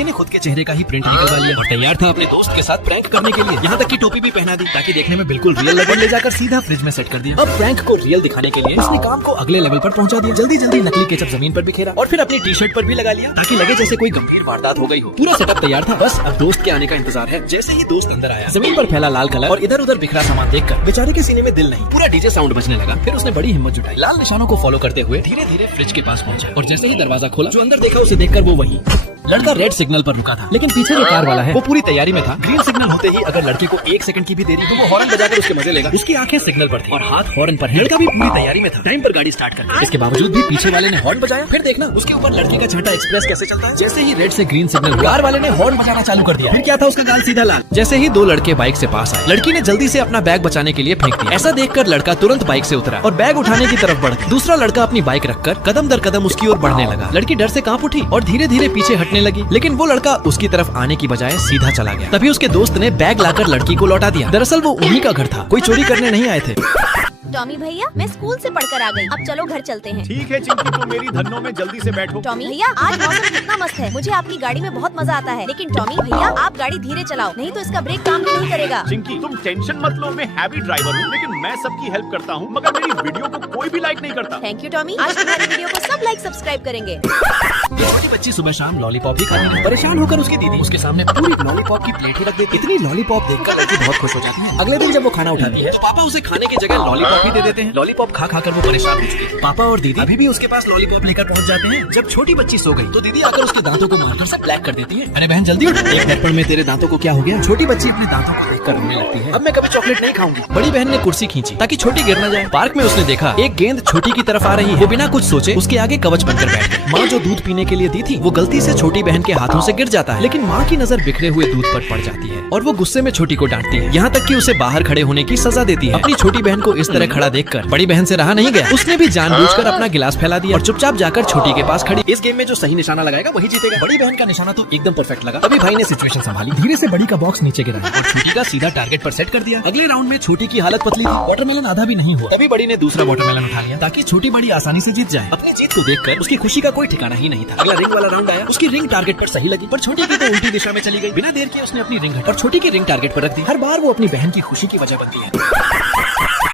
लड़के ने खुद के चेहरे का ही प्रिंट निकलवा लिया और तैयार था अपने दोस्त के साथ प्रैंक करने के लिए। यहाँ तक की टोपी भी पहना दी ताकि देखने में बिल्कुल रियल लगे। ले जाकर सीधा फ्रिज में सेट कर दिया। अब प्रैंक को रियल दिखाने के लिए उसने काम को अगले लेवल पर पहुंचा दिया। जल्दी जल्दी नकली केचप जमीन पर बिखेरा और फिर अपनी टी शर्ट पर भी लगा लिया ताकि लगे जैसे कोई गंभीर वारदात हो गई हो। पूरा सेटअप तैयार था, बस अब दोस्त के आने का इंतजार है। जैसे ही दोस्त अंदर आया, जमीन पर फैला लाल कलर और इधर उधर बिखरा सामान देखकर बेचारे के सीने में दिल नहीं, पूरा डीजे साउंड बजने लगा। फिर उसने बड़ी हिम्मत जुटाई, लाल निशानों को फॉलो करते हुए धीरे धीरे फ्रिज के पास पहुंचा और जैसे ही दरवाजा खोला, जो अंदर देखा उसे देखकर वो वही लड़का रेड सिग्नल पर रुका था, लेकिन पीछे जो कार वाला है वो पूरी तैयारी में था। ग्रीन सिग्नल होते ही अगर लड़के को 1 सेकंड की भी देरी तो वो हॉर्न बजाकर उसके मजे लेगा। उसकी आंखें सिग्नल पर थी और हाथ हॉर्न पर है। लड़का भी पूरी तैयारी में था, टाइम पर गाड़ी स्टार्ट कर। इसके बावजूद भी पीछे वाले ने हॉर्न बजाया। फिर देखना उसके ऊपर लड़के का छठा एक्सप्रेस कैसे चलता है। जैसे ही रेड से ग्रीन सिग्नल, कार वाले ने हॉर्न बजाना चालू कर दिया। फिर क्या था, उसका गाल सीधा लाल। जैसे ही 2 लड़के बाइक से पास आए, लड़की ने जल्दी से अपना बैग बचाने के लिए फेंक दिया। ऐसा देखकर लड़का तुरंत बाइक से उतरा और बैग उठाने की तरफ बढ़ गया। दूसरा लड़का अपनी बाइक रखकर कदम दर कदम उसकी ओर बढ़ने लगा। लड़की डर से कांप उठी और धीरे धीरे पीछे हटने लगी, लेकिन वो लड़का उसकी तरफ आने की बजाय सीधा चला गया। तभी उसके दोस्त ने बैग लाकर लड़की को लौटा दिया। दरअसल वो उन्हीं का घर था, कोई चोरी करने नहीं आए थे। टॉमी भैया, मैं स्कूल से पढ़कर आ गई, अब चलो घर चलते हैं। ठीक है चिंकी, तुम मेरी धन्नों में जल्दी से बैठो। टॉमी भैया, आज मौसम कितना मस्त है, मुझे आपकी गाड़ी में बहुत मजा आता है। लेकिन टॉमी भैया, आप गाड़ी धीरे चलाओ, नहीं तो इसका ब्रेक काम भी नहीं करेगा। चिंकी, तुम टेंशन मत लो, मैं हैवी ड्राइवर हूँ, लेकिन मैं सबकी हेल्प करता हूँ, मगर मेरी वीडियो को कोई भी लाइक नहीं करता। थैंक यू टॉमी, आज तुम्हारी वीडियो को सब लाइक सब्सक्राइब करेंगे। ये छोटी बच्ची सुबह शाम लॉलीपॉप ही खाती है। परेशान होकर उसकी दीदी उसके सामने पूरी लॉलीपॉप की प्लेट ही रख देती। इतनी लॉलीपॉप देखकर लड़की बहुत खुश हो जाती है। अगले दिन जब वो खाना उठाती है, पापा उसे खाने की जगह लॉलीपॉप ही दे देते हैं। लॉलीपॉप खा खाकर वो परेशान हो चुकी है। पापा और दीदी अभी भी उसके पास लॉलीपॉप लेकर पहुंच जाते हैं। जब छोटी बच्ची सो गई तो दीदी आकर उसके दांतों को मारकर सब ब्लैक कर देती है। अरे बहन जल्दी उठ, एक दर्पण में तेरे दांतों को क्या हो गया। छोटी बच्ची अपने दांतों को देखकर रोने लगती है। अब मैं कभी चॉकलेट नहीं खाऊंगी। बड़ी बहन ने कुर्सी खींची ताकि छोटी गिर न जाए। पार्क में उसने देखा एक गेंद छोटी की तरफ आ रही है। वो बिना कुछ सोचे उसके आगे कवच बनकर बैठ गई। माँ जो दूध पीने के लिए दी थी वो गलती से छोटी बहन के हाथों से गिर जाता है, लेकिन माँ की नजर बिखरे हुए दूध पर पड़ जाती है और वो गुस्से में छोटी को डांटती है, यहाँ तक कि उसे बाहर खड़े होने की सजा देती है। अपनी छोटी बहन को इस तरह खड़ा देखकर बड़ी बहन से रहा नहीं गया। उसने भी जानबूझकर अपना गिलास फैला दिया और चुपचाप जाकर छोटी के पास खड़ी। इस गेम में जो सही निशाना लगाएगा वही जीतेगा। बड़ी बहन का निशाना तो एकदम परफेक्ट लगा। तभी भाई ने सिचुएशन संभाली, धीरे से बड़ी का बॉक्स नीचे गिरा और छोटी का सीधा टारगेट पर सेट कर दिया। अगले राउंड में छोटी की हालत पतली थी, वाटरमेलन आधा भी नहीं हुआ। तभी बड़ी ने दूसरा वाटरमेलन उठा लिया ताकि छोटी बड़ी आसानी से जीत जाए। अपनी जीत को देखकर उसकी खुशी का कोई ठिकाना ही नहीं था। अगला रिंग वाला राउंड आया, उसकी रिंग टारगेट पर सही लगी, पर छोटी की तो उल्टी दिशा में चली गई। बिना देर किए उसने अपनी रिंग हटाई और छोटी की रिंग टारगेट पर रख दी। हर बार वो अपनी बहन की खुशी की वजह बनती है।